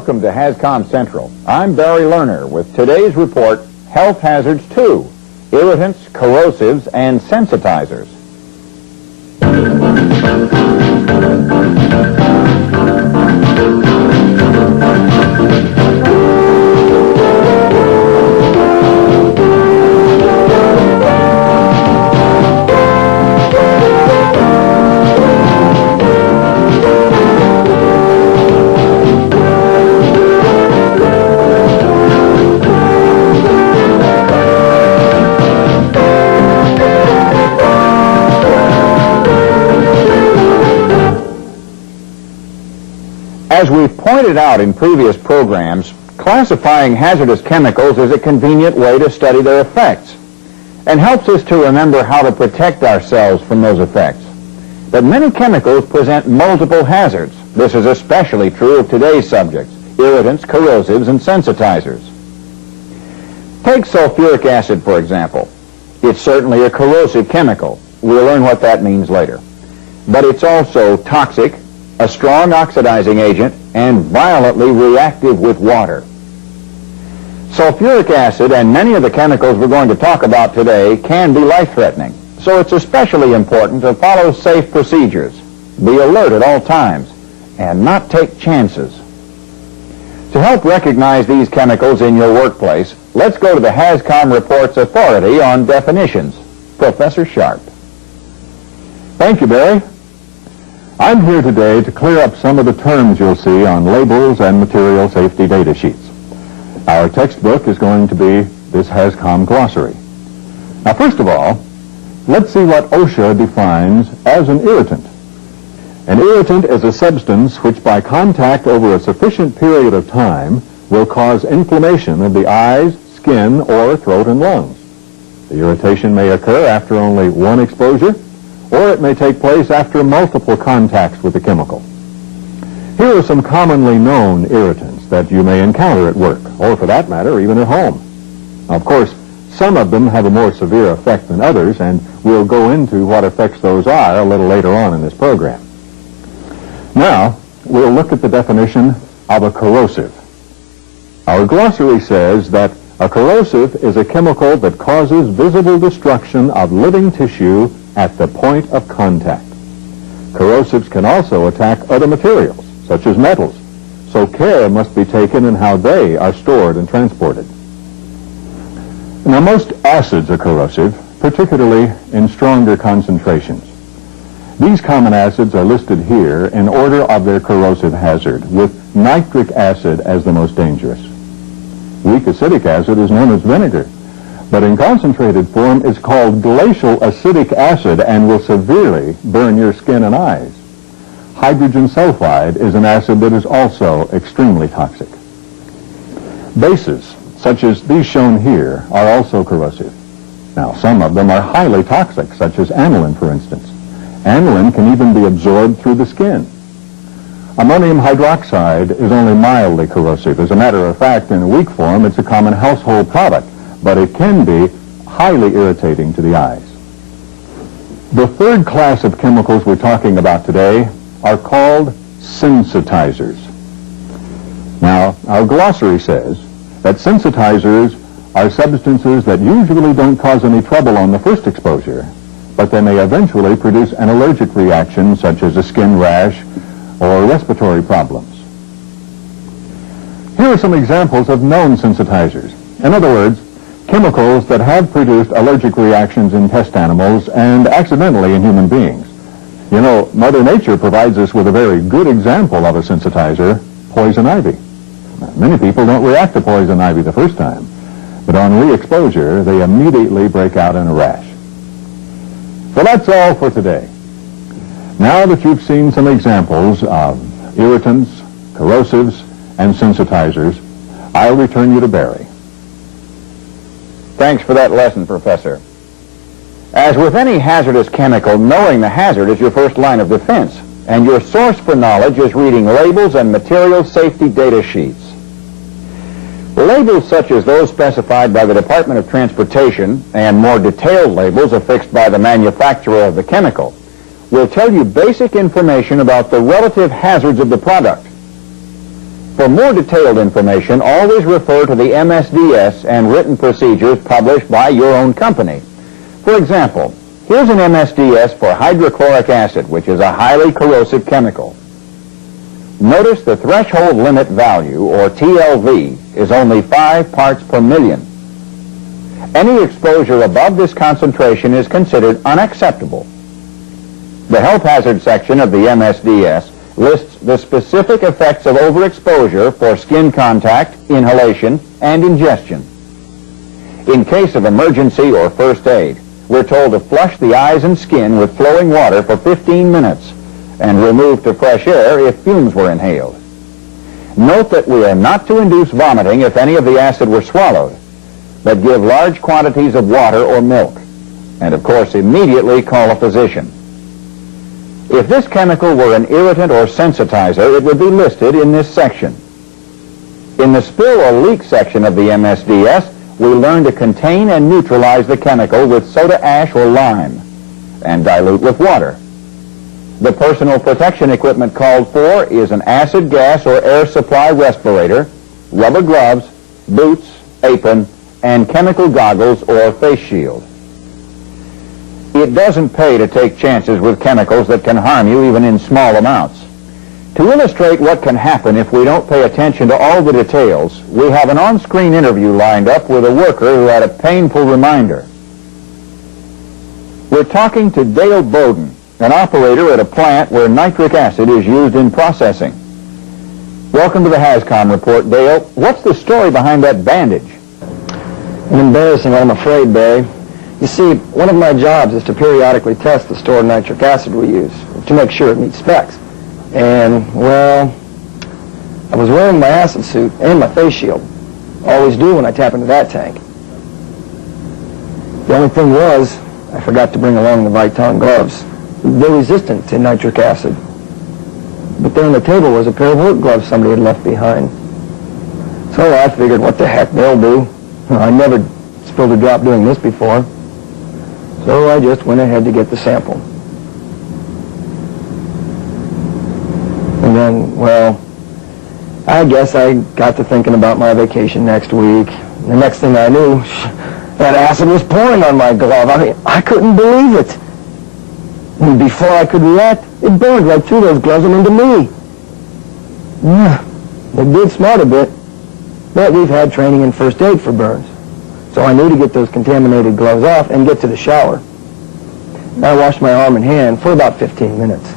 Welcome to HazCom Central. I'm Barry Lerner with today's report, Health Hazards 2, Irritants, Corrosives, and Sensitizers. As we've pointed out in previous programs, classifying hazardous chemicals is a convenient way to study their effects and helps us to remember how to protect ourselves from those effects. But many chemicals present multiple hazards. This is especially true of today's subjects, irritants, corrosives, and sensitizers. Take sulfuric acid, for example. It's certainly a corrosive chemical. We'll learn what that means later. But it's also toxic, a strong oxidizing agent, and violently reactive with water. Sulfuric acid and many of the chemicals we're going to talk about today can be life-threatening, so it's especially important to follow safe procedures, be alert at all times, and not take chances. To help recognize these chemicals in your workplace, let's go to the HazCom Report's authority on definitions, Professor Sharp. Thank you, Barry. I'm here today to clear up some of the terms you'll see on labels and material safety data sheets. Our textbook is going to be this HazCom glossary. Now, first of all, let's see what OSHA defines as an irritant. An irritant is a substance which by contact over a sufficient period of time will cause inflammation of the eyes, skin, or throat and lungs. The irritation may occur after only one exposure, or it may take place after multiple contacts with the chemical. Here are some commonly known irritants that you may encounter at work, or for that matter, even at home. Now, of course, some of them have a more severe effect than others, and we'll go into what effects those are a little later on in this program. Now, we'll look at the definition of a corrosive. Our glossary says that a corrosive is a chemical that causes visible destruction of living tissue at the point of contact. Corrosives can also attack other materials, such as metals, so care must be taken in how they are stored and transported. Now, most acids are corrosive, particularly in stronger concentrations. These common acids are listed here in order of their corrosive hazard, with nitric acid as the most dangerous. Weak acidic acid is known as vinegar, but in concentrated form it's called glacial acidic acid and will severely burn your skin and eyes. Hydrogen sulfide is an acid that is also extremely toxic. Bases, such as these shown here, are also corrosive. Now, some of them are highly toxic, such as aniline, for instance. Aniline can even be absorbed through the skin. Ammonium hydroxide is only mildly corrosive. As a matter of fact, in a weak form, it's a common household product, but it can be highly irritating to the eyes. The third class of chemicals we're talking about today are called sensitizers. Now, our glossary says that sensitizers are substances that usually don't cause any trouble on the first exposure, but they may eventually produce an allergic reaction such as a skin rash or respiratory problems. Here are some examples of known sensitizers. In other words, chemicals that have produced allergic reactions in test animals and accidentally in human beings. You know, Mother Nature provides us with a very good example of a sensitizer, poison ivy. Now, many people don't react to poison ivy the first time, but on re-exposure, they immediately break out in a rash. So that's all for today. Now that you've seen some examples of irritants, corrosives, and sensitizers, I'll return you to Barry. Thanks for that lesson, Professor. As with any hazardous chemical, knowing the hazard is your first line of defense, and your source for knowledge is reading labels and material safety data sheets. Labels such as those specified by the Department of Transportation and more detailed labels affixed by the manufacturer of the chemical will tell you basic information about the relative hazards of the product. For more detailed information, always refer to the MSDS and written procedures published by your own company. For example, here's an MSDS for hydrochloric acid, which is a highly corrosive chemical. Notice the threshold limit value, or TLV, is only 5 parts per million. Any exposure above this concentration is considered unacceptable. The health hazard section of the MSDS lists the specific effects of overexposure for skin contact, inhalation, and ingestion. In case of emergency or first aid, we're told to flush the eyes and skin with flowing water for 15 minutes and remove to fresh air if fumes were inhaled. Note that we are not to induce vomiting if any of the acid were swallowed, but give large quantities of water or milk, and of course immediately call a physician. If this chemical were an irritant or sensitizer, it would be listed in this section. In the spill or leak section of the MSDS, we learn to contain and neutralize the chemical with soda ash or lime, and dilute with water. The personal protection equipment called for is an acid gas or air supply respirator, rubber gloves, boots, apron, and chemical goggles or face shield. It doesn't pay to take chances with chemicals that can harm you even in small amounts. To illustrate what can happen if we don't pay attention to all the details, we have an on-screen interview lined up with a worker who had a painful reminder. We're talking to Dale Bowden, an operator at a plant where nitric acid is used in processing. Welcome to the HAZCOM report, Dale. What's the story behind that bandage? An embarrassing, I'm afraid, Barry. You see, one of my jobs is to periodically test the stored nitric acid we use to make sure it meets specs. And, well, I was wearing my acid suit and my face shield. Always do when I tap into that tank. The only thing was, I forgot to bring along the Viton gloves. They're resistant to nitric acid. But there on the table was a pair of work gloves somebody had left behind. So I figured, what the heck, they'll do. I never spilled a drop doing this before. So I just went ahead to get the sample. And then, well, I guess I got to thinking about my vacation next week. The next thing I knew, that acid was pouring on my glove. I mean, I couldn't believe it. And before I could react, it burned right through those gloves and into me. Yeah, it did smart a bit. But we've had training in first aid for burns. So I knew to get those contaminated gloves off and get to the shower. I washed my arm and hand for about 15 minutes.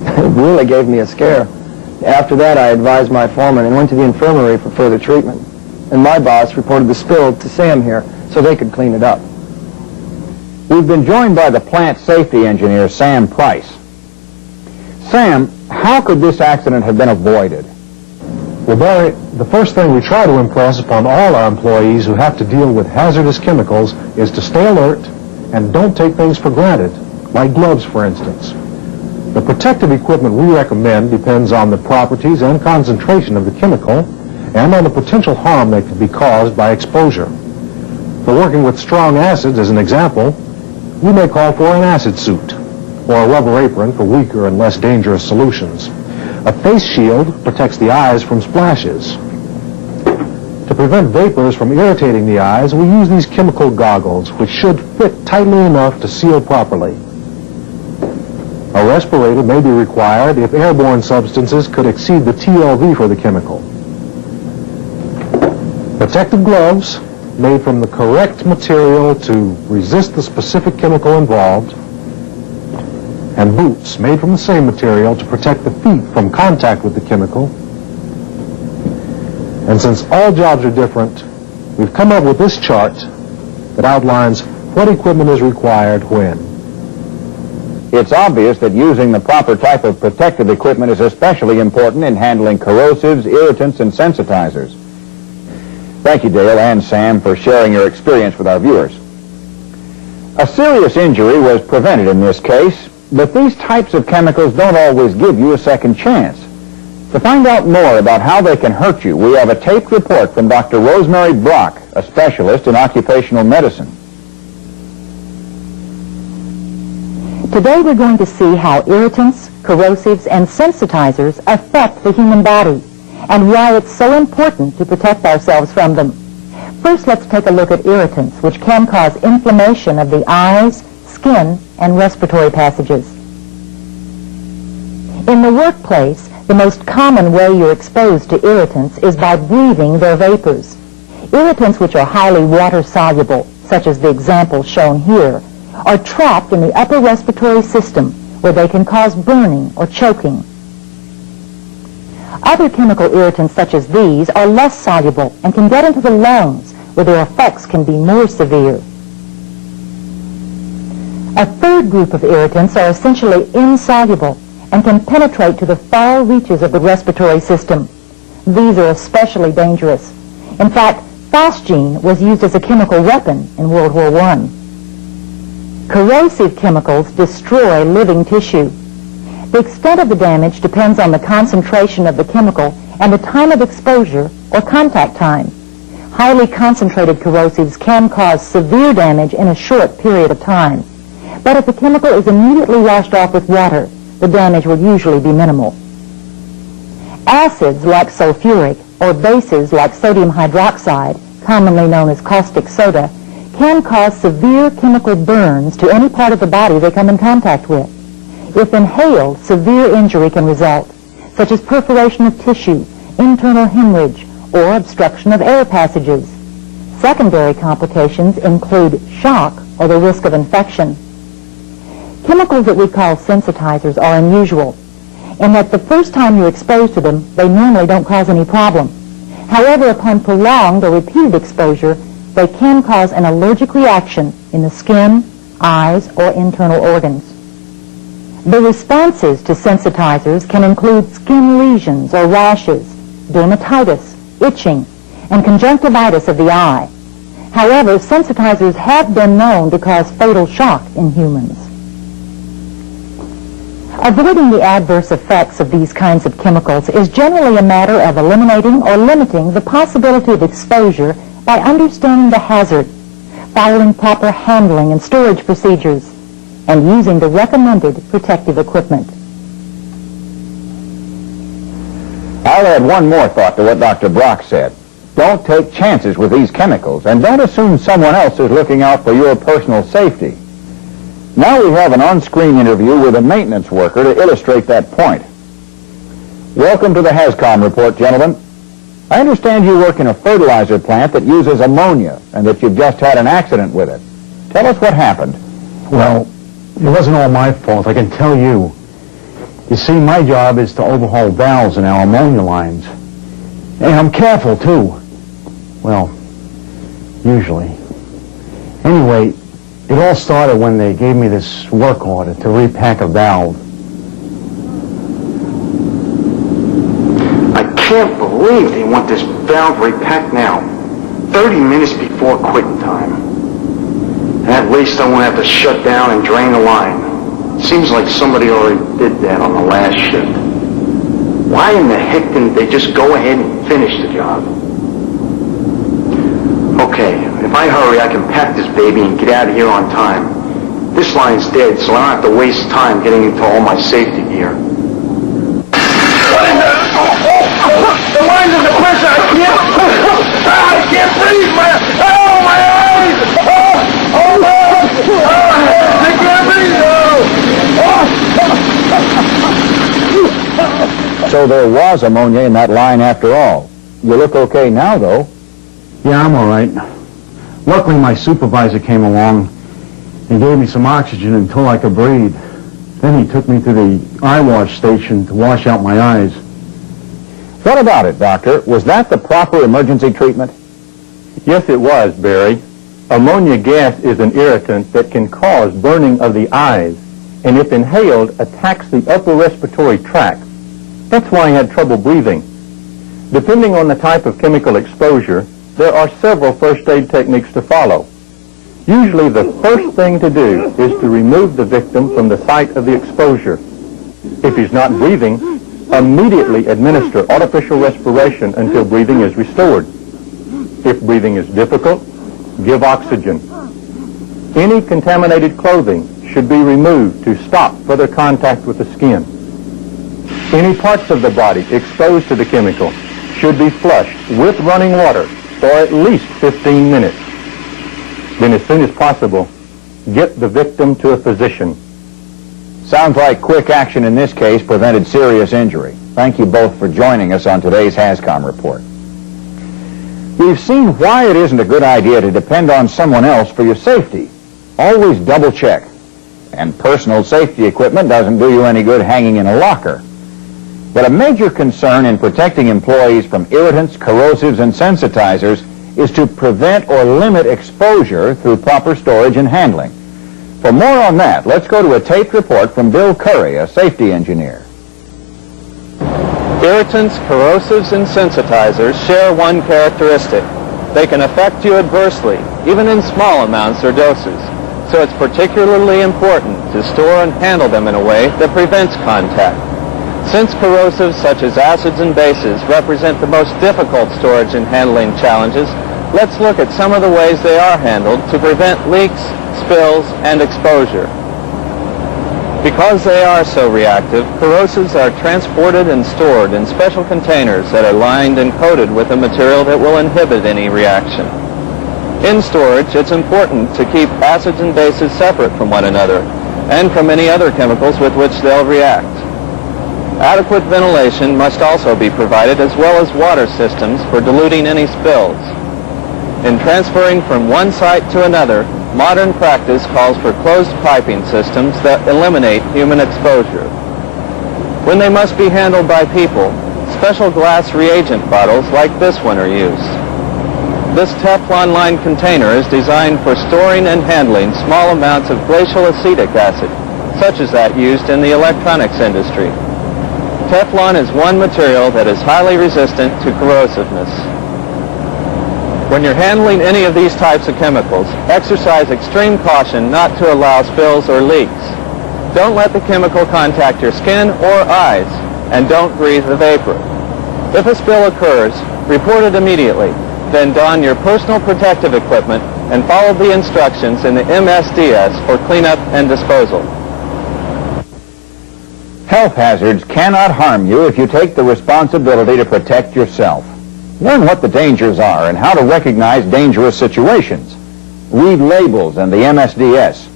It really gave me a scare. After that, I advised my foreman and went to the infirmary for further treatment. And my boss reported the spill to Sam here so they could clean it up. We've been joined by the plant safety engineer, Sam Price. Sam, how could this accident have been avoided? Well, Barry, the first thing we try to impress upon all our employees who have to deal with hazardous chemicals is to stay alert and don't take things for granted, like gloves, for instance. The protective equipment we recommend depends on the properties and concentration of the chemical and on the potential harm that could be caused by exposure. For working with strong acids, as an example, we may call for an acid suit or a rubber apron for weaker and less dangerous solutions. A face shield protects the eyes from splashes. To prevent vapors from irritating the eyes, we use these chemical goggles, which should fit tightly enough to seal properly. A respirator may be required if airborne substances could exceed the TLV for the chemical. Protective gloves made from the correct material to resist the specific chemical involved, and boots made from the same material to protect the feet from contact with the chemical. And since all jobs are different, we've come up with this chart that outlines what equipment is required when. It's obvious that using the proper type of protective equipment is especially important in handling corrosives, irritants, and sensitizers. Thank you, Dale and Sam, for sharing your experience with our viewers. A serious injury was prevented in this case, but these types of chemicals don't always give you a second chance. To find out more about how they can hurt you, we have a taped report from Dr. Rosemary Brock, a specialist in occupational medicine. Today we're going to see how irritants, corrosives, and sensitizers affect the human body and why it's so important to protect ourselves from them. First, let's take a look at irritants, which can cause inflammation of the eyes, skin, and respiratory passages. In the workplace, the most common way you're exposed to irritants is by breathing their vapors. Irritants which are highly water-soluble, such as the example shown here, are trapped in the upper respiratory system where they can cause burning or choking. Other chemical irritants such as these are less soluble and can get into the lungs where their effects can be more severe. A third group of irritants are essentially insoluble and can penetrate to the far reaches of the respiratory system. These are especially dangerous. In fact, phosgene was used as a chemical weapon in World War I. Corrosive chemicals destroy living tissue. The extent of the damage depends on the concentration of the chemical and the time of exposure or contact time. Highly concentrated corrosives can cause severe damage in a short period of time. But if the chemical is immediately washed off with water, the damage will usually be minimal. Acids like sulfuric or bases like sodium hydroxide, commonly known as caustic soda, can cause severe chemical burns to any part of the body they come in contact with. If inhaled, severe injury can result, such as perforation of tissue, internal hemorrhage, or obstruction of air passages. Secondary complications include shock or the risk of infection. Chemicals that we call sensitizers are unusual in that the first time you're exposed to them, they normally don't cause any problem. However, upon prolonged or repeated exposure, they can cause an allergic reaction in the skin, eyes, or internal organs. The responses to sensitizers can include skin lesions or rashes, dermatitis, itching, and conjunctivitis of the eye. However, sensitizers have been known to cause fatal shock in humans. Avoiding the adverse effects of these kinds of chemicals is generally a matter of eliminating or limiting the possibility of exposure by understanding the hazard, following proper handling and storage procedures, and using the recommended protective equipment. I'll add one more thought to what Dr. Brock said. Don't take chances with these chemicals, and don't assume someone else is looking out for your personal safety. Now we have an on-screen interview with a maintenance worker to illustrate that point. Welcome to the HAZCOM report, gentlemen. I understand you work in a fertilizer plant that uses ammonia and that you've just had an accident with it. Tell us what happened. Well, it wasn't all my fault, I can tell you. You see, my job is to overhaul valves in our ammonia lines. And I'm careful, too. Well, usually. Anyway, it all started when they gave me this work order to repack a valve. I can't believe they want this valve repacked now, 30 minutes before quitting time. And at least I won't have to shut down and drain the line. Seems like somebody already did that on the last shift. Why in the heck didn't they just go ahead and finish the job? Okay, if I hurry, I can pack this baby and get out of here on time. This line's dead, so I don't have to waste time getting into all my safety gear. The line's under pressure. I can't breathe, man. Oh, my eyes. Oh, I can't breathe. So there was ammonia in that line after all. You look okay now, though. Yeah, I'm all right. Luckily, my supervisor came along and gave me some oxygen until I could breathe. Then he took me to the eye wash station to wash out my eyes. What about it, Doctor? Was that the proper emergency treatment? Yes, it was, Barry. Ammonia gas is an irritant that can cause burning of the eyes, and if inhaled, attacks the upper respiratory tract. That's why I had trouble breathing. Depending on the type of chemical exposure, there are several first aid techniques to follow. Usually the first thing to do is to remove the victim from the site of the exposure. If he's not breathing, immediately administer artificial respiration until breathing is restored. If breathing is difficult, give oxygen. Any contaminated clothing should be removed to stop further contact with the skin. Any parts of the body exposed to the chemical should be flushed with running water for at least 15 minutes. Then as soon as possible, get the victim to a physician. Sounds like quick action in this case prevented serious injury. Thank you both for joining us on today's HazCom report. We've seen why it isn't a good idea to depend on someone else for your safety. Always double check. And personal safety equipment doesn't do you any good hanging in a locker. But a major concern in protecting employees from irritants, corrosives, and sensitizers is to prevent or limit exposure through proper storage and handling. For more on that, let's go to a taped report from Bill Curry, a safety engineer. Irritants, corrosives, and sensitizers share one characteristic. They can affect you adversely, even in small amounts or doses. So it's particularly important to store and handle them in a way that prevents contact. Since corrosives such as acids and bases represent the most difficult storage and handling challenges, let's look at some of the ways they are handled to prevent leaks, spills, and exposure. Because they are so reactive, corrosives are transported and stored in special containers that are lined and coated with a material that will inhibit any reaction. In storage, it's important to keep acids and bases separate from one another and from any other chemicals with which they'll react. Adequate ventilation must also be provided, as well as water systems for diluting any spills. In transferring from one site to another, modern practice calls for closed piping systems that eliminate human exposure. When they must be handled by people, special glass reagent bottles like this one are used. This Teflon-lined container is designed for storing and handling small amounts of glacial acetic acid, such as that used in the electronics industry. Teflon is one material that is highly resistant to corrosiveness. When you're handling any of these types of chemicals, exercise extreme caution not to allow spills or leaks. Don't let the chemical contact your skin or eyes, and don't breathe the vapor. If a spill occurs, report it immediately. Then don your personal protective equipment and follow the instructions in the MSDS for cleanup and disposal. Health hazards cannot harm you if you take the responsibility to protect yourself. Learn what the dangers are and how to recognize dangerous situations. Read labels and the MSDS.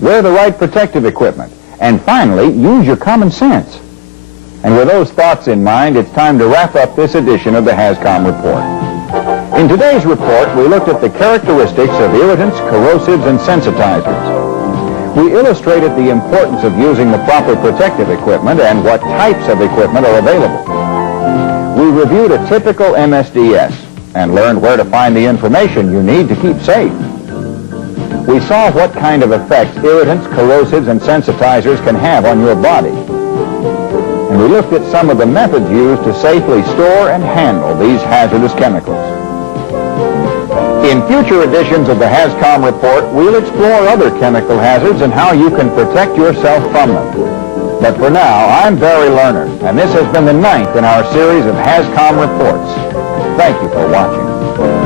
Wear the right protective equipment. And finally, use your common sense. And with those thoughts in mind, it's time to wrap up this edition of the HazCom Report. In today's report, we looked at the characteristics of irritants, corrosives, and sensitizers. We illustrated the importance of using the proper protective equipment and what types of equipment are available. We reviewed a typical MSDS and learned where to find the information you need to keep safe. We saw what kind of effects irritants, corrosives, and sensitizers can have on your body. And we looked at some of the methods used to safely store and handle these hazardous chemicals. In future editions of the HazCom Report, we'll explore other chemical hazards and how you can protect yourself from them. But for now, I'm Barry Lerner, and this has been the 9th in our series of HazCom Reports. Thank you for watching.